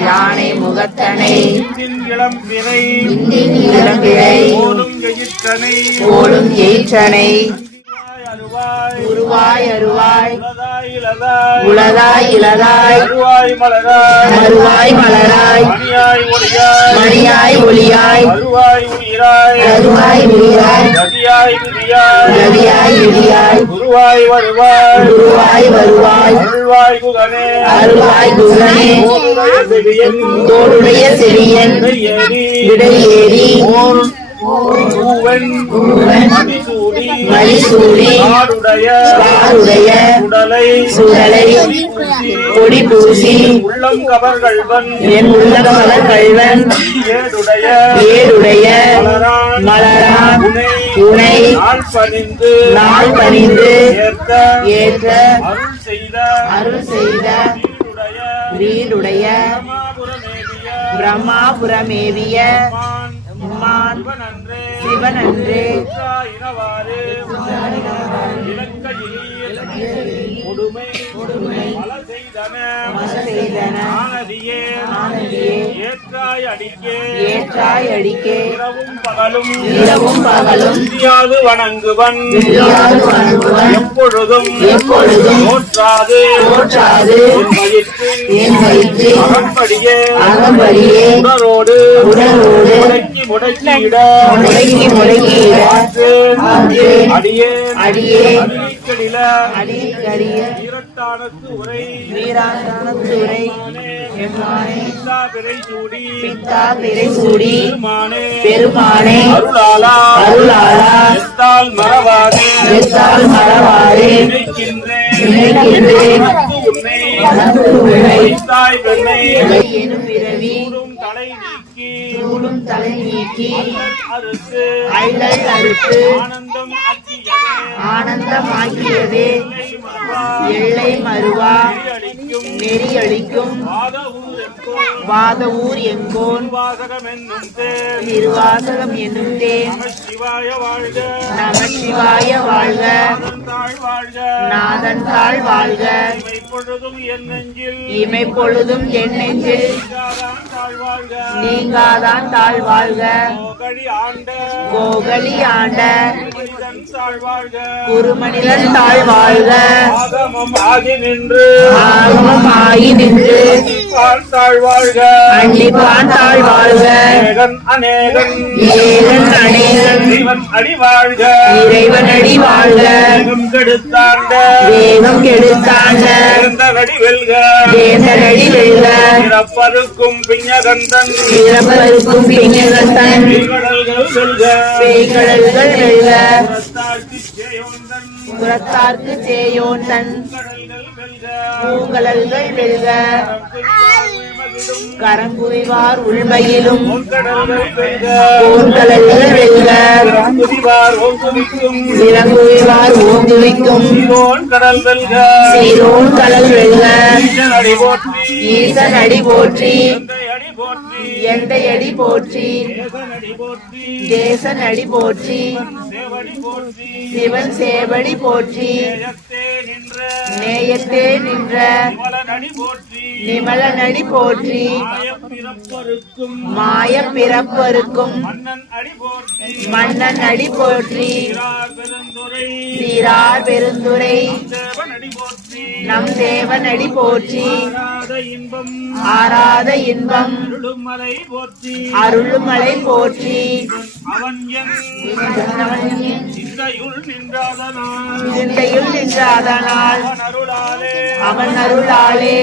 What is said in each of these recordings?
யானை முகத்தனை இளம் பிறை போலும் எயிற்றனை உருவாய் அருவாய் உளதாய் இளதாய் மறுவாய் மலராய் மணியாய் ஒளியாய் அருவாய் உயிராய் ரவியாய் இடியாய் குருவாய் வருவாய் அருள்வாய் குகனே தோளுடைய செவியன் விடையேறி மலிசூடி வாருடைய சுடலை கொடி பூசி உள்ளம் கவர்கள்வன் என் உள்ளம் கவர்கள்வன் ஏடுடைய மலரான் உனை நாள் பணிந்து ஏற்ற அருள் செய்த வீடுடைய பிரம்மாபுரமேவிய சிவனன்றே ஏற்றாய் அடிக்கே இரவும் பகலும் வணங்குவன் எப்பொழுதும் தோற்றாது என் வயிற்றில் அகம்படியே உடலோடு முடக்கியிட அடியே வீராண்டானத்து உரை பித்தா பிறை சூடி பெருமானே அருளாளா மறவாதே நினைக்கின்றேன் எனும் பிறவி சூடும் தலை நீக்கி அள்ளல் அறுத்து ஆனந்தமாக்கியதே எல்லை மறுவா நெறியளிக்கும் வாத ஊர் எங்கோன் திருவாசகம் என்னும் தேன் நம சிவாய வாழ்க நாதன் தாழ் வாழ்க இமைப்பொழுதும் என் நெஞ்சில் நீங்காதான் தாழ் வாழ்க கோகலி ஆண்ட குருமனிதன் தாழ் வாழ்க ஆகமம் ஆகி நின்று அன்னிப்பான் தாழ் வாழ்க ஏகன் அநேகன் இறைவன் அடி வாழ்க வேகம் கெடுத்தாண்ட வேந்தனடி வெல்க பிறப்பருக்கும் பிஞகந்தன் பேய்கடல்கள் வெல்க புறத்தார்க்கு சேயோந்தன் பூங்கடல்கள் வெல்க கரங்குவிவார் உள்மையிலும் போர்கடல்கள் வெல்க இறங்குவிவார் ஓங்குவிக்கும் சீரோன் கடல் வெல்க ஈசன் அடி போற்றி எந்தை அடி போற்றி தேசன் அடி போற்றி சிவன் சேவடி போற்றி நேயத்தே நின்ற நிமலனடி போற்றி மாய பிறப்பருக்கும் மன்னன் அடி போற்றி சீரார் பெருந்துரை நம் தேவன் அடி போற்றி ஆராத இன்பம் அருளுமலை போற்றி சிந்தையுள் நின்றாதனால் அவன் அருளாலே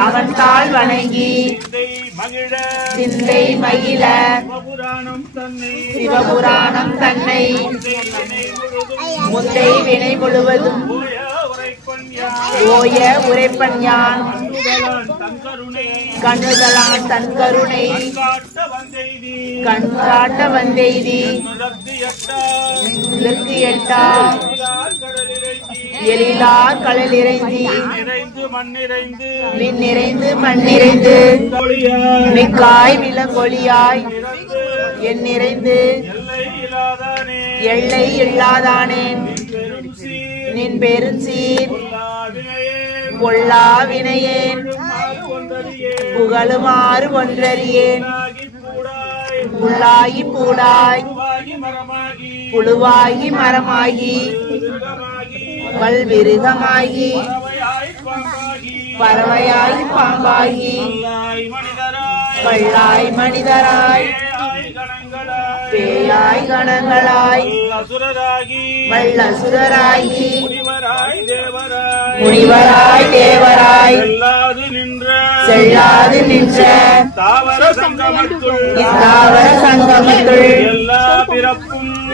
அவன் தாழ் வணங்கி சிந்தை மகிழ சிவபுராணம் தன்னை முந்தை வினை முழுவதும் ஓய உரைப்பன் யான் கண்ணுதலான் தன் கருணை கண் காட்ட வந்தெய்தி இதற்கு எட்டா எழிலார் கடல் இறைஞ்சி விண் நிறைந்து மண் நிறைந்து மிக்காய் விலங்கொழியாய் என் நிறைந்து எல்லை இல்லாதானேன் நின் பெருஞ்சீர் பொல்லா வினையேன் புகழுமாறு ஒன்றறியேன் புல்லாகி பூடாய் புழுவாகி மரமாகி பல்விருகமாகி பறவையாய் பாம்பாகி கள்ளாய் மனிதராய் பேயாய் கணங்களாய் வல்லசுரராகி முனிவராய் தேவராய் செல்லாது நின்ற தாவர சங்கமத்துள் இத்தாவர சங்கமத்துள்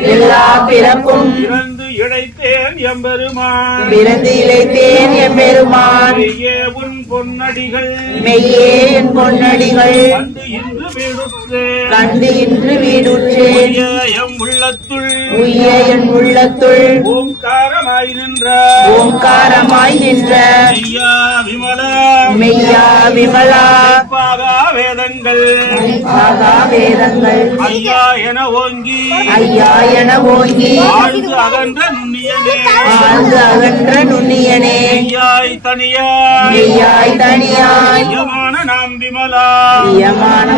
எல்லா பிறப்பும் பிறந்து இழைத்தேன் எம்பெருமான் பிறந்து இழைத்தேன் எம்பெருமான் மெய்யே உன் பொன்னடிகள் மெய்யே என் பொன்னடிகள் வந்து இன்று வீடுற்றே கண்டு இன்று வீடுற்றேன் எம் உள்ளத்துள் உய்ய என் உள்ளத்துள் ஓம்காரமாய் நின்ற ஓங்காரமாய் நின்ற ஐயா விமலா மெய்யா விமலா பாகா வேதங்கள் ஆகா வேதங்கள் ஐயா என ஓங்கி ஐயா என ஓங்கி ஆழ்ந்து அகன்ற நுண்ணியனே ஆழ்ந்து அகன்ற நுண்ணியனே ஐயாய் தனியாய் மெய்யாய் தனியாய் யமான நாம் விமலா யமான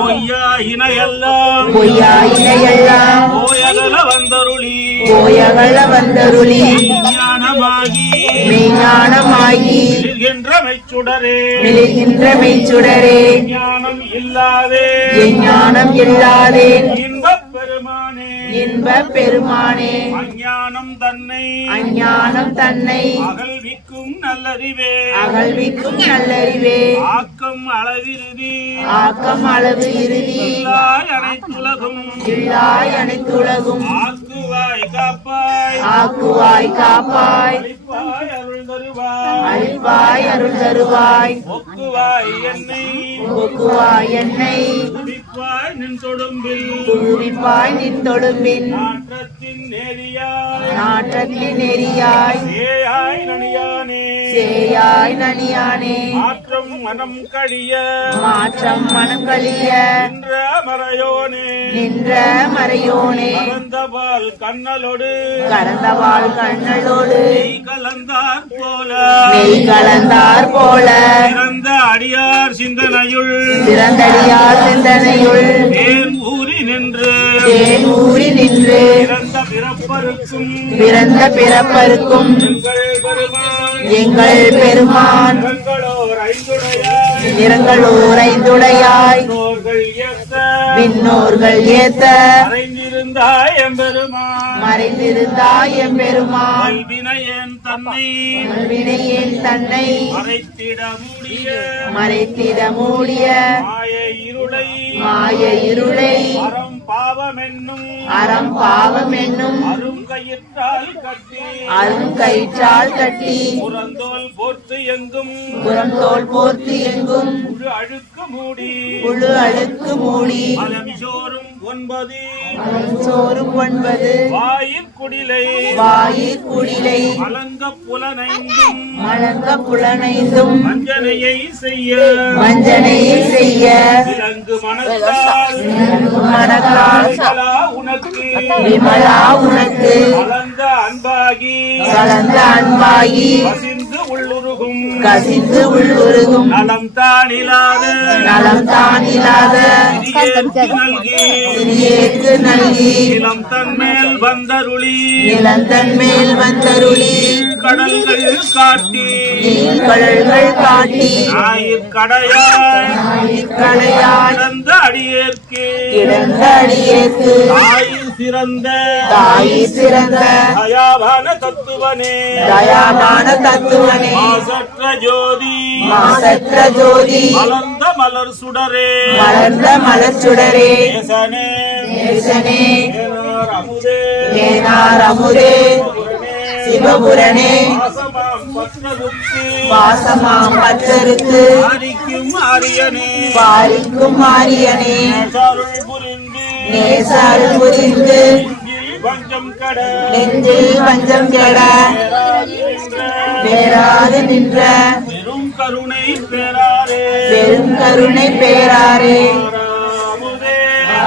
பொய்யா இணையெல்லாம் பொய்யாயினையெல்லாம் போயகல வந்தருளி போயகல வந்தருளி ஞானமாகி மெய்ஞானமாகி இருக்கின்ற மெச்சுடரே மிளிர்கின்ற மெய்ச்சுடரே ஞானம் இல்லாதே எஞ்ஞானம் இல்லாதேன் இன்பப் பெருமானே இன்பப் பெருமானே அஞ்ஞானம் தன்னை அஞ்ஞானம் தன்னை அகழ்விக்கும் நல்லறிவே அகழ்விக்கும் நல்லறிவே ஆக்கம் அளவிருதி ஆக்கம் அளவு இறுதி இல்லாய் அனைத்துலகும் இல்லாய் அனைத்துலகும் ஆக்குவாய் காப்பாய் ஆக்குவாய் காப்பாய் அளிப்பாய் அருள் தருவாய் அழிப்பாய் அருள் தருவாய் ஒக்குவாய் என்னை ஒக்குவாய் என்னை துடிப்பாய் நின் தொடும்பில் குவிப்பாய் நின் தொழும்பின் நாற்றத்தின் நேரியாய் நாற்றத்தின் நெறியாய் சேயாய் நனியானே சேயாய் நனியானே மாற்றம் மனம் கழிய மாற்றம் மனம் கழிய நின்ற மறையோனே நின்ற மறையோனே கலந்தபால் கண்ணலோடு கலந்தவாள் கண்ணலோடு நெய் கலந்தார் போல மெய் கலந்தார் போல பிறந்த அடியார் சிந்தனையுள் சிறந்தடியார் சிந்தனையுள் தேன் ஊறி நின்று தேன் ஊறி நின்று பிறந்த பிறப்பருக்கும் பிறந்த பிறப்பருக்கும் எங்கள் பெருமான் எங்கள் பெருமான் எங்களோர் ஐந்துடையாய் நிறங்களோர் ஐந்துடையாய் நோர்கள் ஏத்த விண்ணோர்கள் ஏத்த மறைந்திருந்தாய் எம்பெருமான் மறைந்திருந்தாய் எம்பெருமான் வினையன் தன்னை வினையேன் தன்னை மறைத்திட மூடிய மறைத்திட மூடிய மாய இருளை மாய இருளை அறம் பாவம் என்னும் அறம் பாவம் என்னும் அரும் கயிற்றால் கட்டி அரும் கயிற்றால் கட்டி புறந்தோல் போர்த்து எங்கும் புறந்தோல் போர்த்து எங்கும் முழு அழுக்கு மூடி முழு அழுக்கு மூடி மலமிசோறும் 9 சோறும் 9 வாயிற் குடிலை வாயிற் குடிலை மலங்க புலனைந்தும் மலங்க புலனைந்தும் வஞ்சனையை செய்ய வஞ்சனையை செய்ய விலங்கு மனத்தால் மனத்தால் விமலா உனக்கு விமலா உனக்கு கலந்த அன்பாகி கலந்த அன்பாகி கசிந்து உள்ளுருகும் கசிந்து உள்ளுருகும் நலம் தானிலாத நலம் தான் இல்லாத சிறியேற்கு நல்கி சிறியேற்கு நல்கி நிலம் தன்மேல் வந்தருளி நிலந்தன் மேல் வந்தருளி கடல்கள் காட்டி நீழ்கடல்கள் காட்டி ஞாயிற்கடையாய் கடையாய் சிறந்த அடியேற்கு கிடந்த அடியேற்கு தாயில் சிறந்த தாயிற் சிறந்த தயாவான தத்துவனே தயாமான தத்துவனே மாசற்ற ஜோதி மாசற்ற ஜோதி மலர்ந்த மலர் சுடரே மலர்ந்த மலச்சுடரே நேசனே நேசனே தேனார் அமுதே தேனார் அமுதே பூரணே, சிவபுரனே வாசமாம் பத்மகுப்தி வாசமாம் பத்தருக்கு ஆரிக்கும் ஆரியனே பாரிக்கும் ஆரியனே அருள் புரிந்து நேசாருள் புரிந்து நெஞ்சில் வஞ்சம் கட நெஞ்சில் வஞ்சம் கெட வேறாது நின்ற பெரும் கருணை பெறாரே பெரும் கருணை பேராரே ஆறாமுதே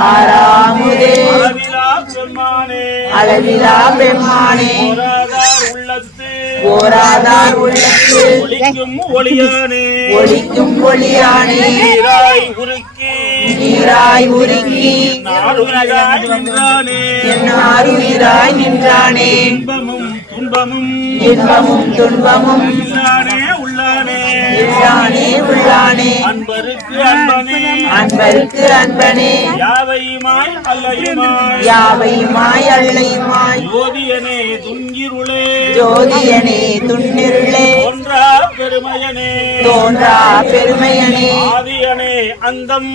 ஆறாமுதே அளவிலா பெம்மானே அளவிலா பெம்மானே ஓராதார் உள்ளத்து ஓராதார் உள்ளத்து ஒளிக்கும் ஒளியானே ஒளிக்கும் ஒளியானே நீராய் உருக்கி நீராய் உருக்கி நாடுயிராய் நின்றானே என்னாருயிராய் நின்றானே இன்பமும் துன்பமும் இன்பமும் துன்பமும் இல்லானே உள்ளானே இல்லானே உள்ளானே அன்பருக்கு அன்பனே அன்பருக்கு அன்பனே யாவையுமாய் அல்லையுமாய் யாவையுமாய் அல்லையுமாய் ஜோதியனே துங்கிருளே ஜோதியனே துன்னிருளே ஒன்றா பெருமையனே தோன்றா பெருமையனே ஆதியனே அந்தம்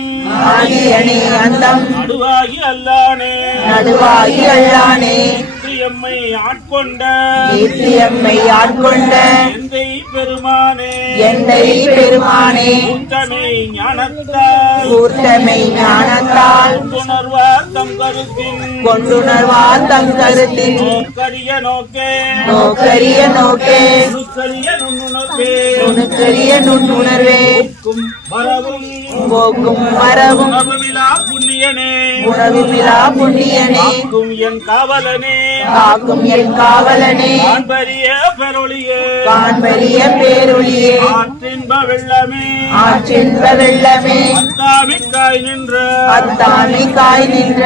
ஆதியனே அந்தம் நடுவாகி அல்லானே நடுவாகி அல்லானே எம்மை ஆட்கொண்ட கீர்த்தியம்மை ஆட்கொண்ட எந்தை பெருமானே எந்தை பெருமானே உத்தமை ஞானத்தால் கூர்த்தமை ஞானத்தால் உணர்வார் தம் கருத்தின் கொண்டுணர்வார் தம் கருத்தின் நோக்கரிய நோக்கே நோக்கரிய நோக்கே நுணுக்கரிய நுண்ணுணர்வே நுணுக்கரிய நுண்ணுணர்வே கும் வரவும் போக்கும் வரவும் உணவுமிலா புண்ணியனே உணவுமிலா புண்ணியனே கும் என் காவலனே காக்கும் என் காவலனே காண்பரிய பெருளியே காண்பரிய பேரொளியே ஆற்றின்ப வெள்ளமே ஆற்றின்ப வெள்ளமே அத்தாமிக்காய் நின்ற அத்தாமி காய் நின்ற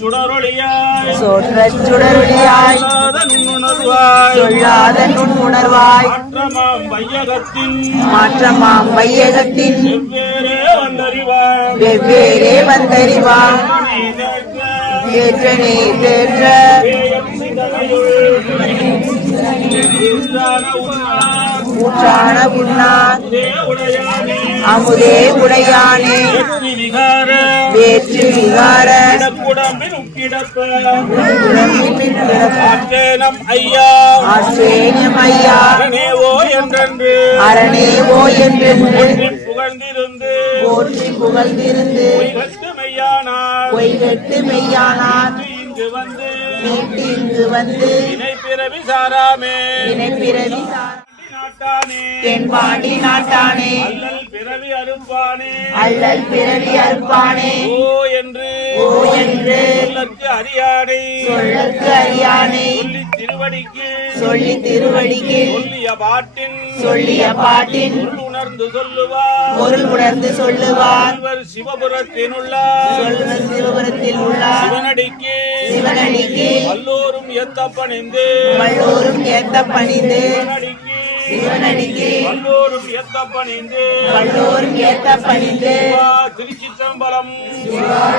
சுடரொளியாய் சோற்றச் சுடரொளியாய் நுண்ணுணர்வாய் சொல்லாத நுண்ணுணர்வாய் மாற்றமாம் வையகத்தின் மாற்றமாம் வையகத்தின் வெவ்வேறே வந்தறிவாய் வெவ்வேறே வந்தறிவான் தேற்றனே தேற்ற ஊற்றான உண்ணான் அமுதே உடையானே வேற்று விகார ஆற்றேனம் ஐயா ஆச்சேயம் ஐயா அரணேவோ என்றென்று அரணேவோ என்றென்று புகழ்ந்திருந்து போற்றி புகழ்ந்திருந்து பொய்கட்டு மெய்யானார் பொய்கட்டு மெய்யானான் இங்கு வந்து மீட்டு இங்கு வந்து இணை பிறவி சாராமே இணைப்பிறவி நாட்டானே தென்பாண்டி நாட்டானே அல்லல் பிறவி அறுப்பானே அல்லல் பிறவி அறுப்பானே ஓ என்று ஓ என்று சொல்லற்கு அறியானை சொல்லற்கு அறியானே சொல்லி திருவடிக்கு சொல்லி திருவடிக்கு சொல்லிய பாட்டின் சொல்லிய பாட்டின் பொருள் உணர்ந்து சொல்லுவார் பொருள் உணர்ந்து சொல்லுவார் இவர் சிவபுரத்தினுள்ள சொல்வர் சிவபுரத்தில் உள்ளார் சிவனடிக்கு சிவனடிக்கு வல்லோரும் ஏத்த பணிந்து வல்லோரும் ஏத்த பணிந்து சிவனடிக்கு சிவனடிக்கு வல்லோரும் ஏத்த பணிந்து வல்லோரும் ஏத்த பணிந்து திருச்சிற்றம்பலம்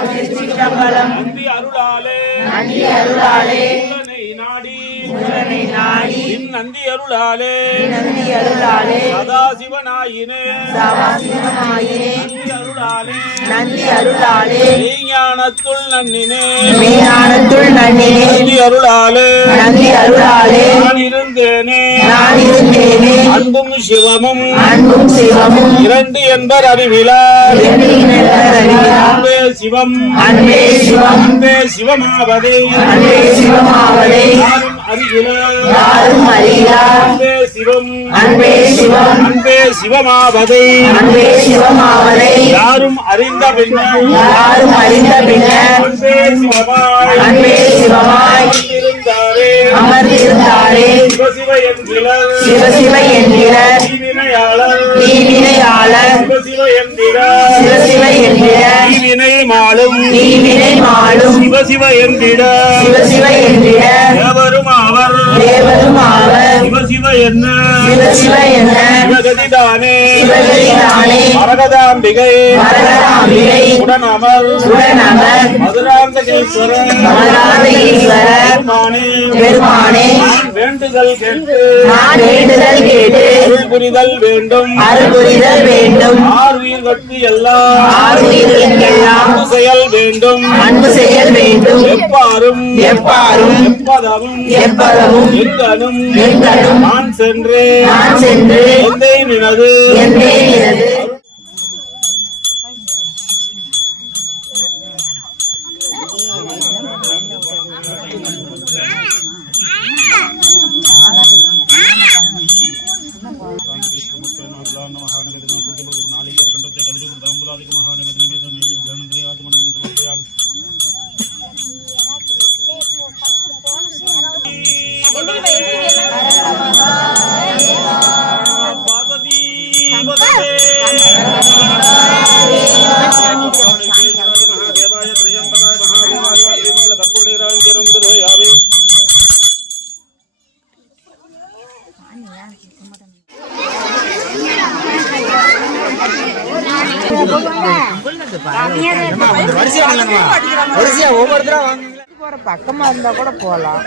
திருச்சிற்றம்பலம் நந்தி அருளாலே நந்தி அருளாலே சிவனை நாடி சிவனை நாடி நந்தி அருளாலே நந்தி அருளாலே சதாசிவனாயினே சவாசிவமாயினே நந்தி அருளாலே நந்தி அருளாலே மெய்ஞானத்துள் நன்னினே மெய்ஞானத்துள் நன்னினே நந்தி அருளாலே நந்தி அருளாலே நான் இருந்தேனே நான் இருந்தேனே அன்பும் சிவமும் அன்பும் சிவமும் இரண்டு என்பர் அறிவிலார் அறிவிலார் அன்பே சிவம் அன்பே சிவம் அன்பே சிவமாவதே அன்பே சிவமாவதே யாரும் அறிவிலார் யாரும் அறியார் அன்பே சிவம் அன்பே சிவம் அன்பே சிவமாவதே அன்பே சிவமாவதை யாரும் அறிந்த பின்னர் யாரும் அறிந்த பின்னர் அன்பே சிவமாய் அன்பே சிவமாய் இருந்தாரே அமர்ந்திருந்தாரே சிவசிவ என்கிறர் சிவசிவ என்கிற தீவினையாளர் தீவினையாளர் சிவசிவ என்கிற சிவசிவ என்கிற தீவினை மாளும் தீவினை மாளும் சிவசிவ என்கிற சிவசிவ என்கிற தேவரும் அவர் தேவரும் ஆவர் சிவசிவ என்ன சிவசிவ என்ன சிவகதிதானே சிவகதிதானே மரகதாம்பிகை மரகதாம்பிகை உடனமர் உடனமர் மதுராந்தகேஸ்வரர் மதுராந்தகேஸ்வரர் பெருமானே வேண்டுதல் கேட்டு நான் வேண்டுதல் கேட்டு அருள் புரிதல் வேண்டும் அருள் புரிதல் வேண்டும் ஆறுயிர்கட்கு எல்லாம் ஆறுயிர்களுக்கெல்லாம் அன்பு செயல் வேண்டும் அன்பு செயல் வேண்டும் எப்பாரும் எப்பதமும் எங்கனும் நான் சென்று எந்தை நினது பக்கமா இருந்தா கூட போலாம்.